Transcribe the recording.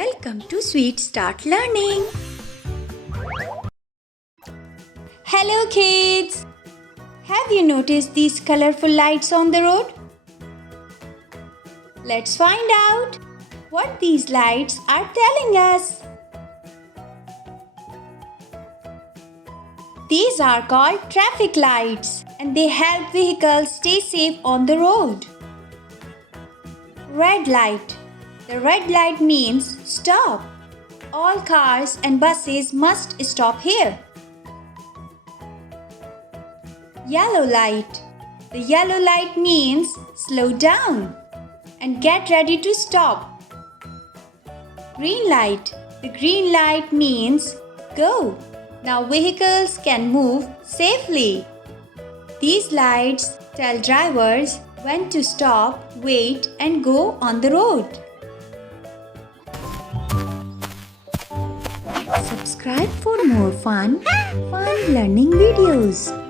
Welcome to Sweet Start Learning. Hello kids! Have you noticed these colorful lights on the road? Let's find out what these lights are telling us. These are called traffic lights and they help vehicles stay safe on the road. Red light. The red light means stop. All cars and buses must stop here. Yellow light. The yellow light means slow down and get ready to stop. Green light. The green light means go. Now vehicles can move safely. These lights tell drivers when to stop, wait, and go on the road. Subscribe for more fun learning videos.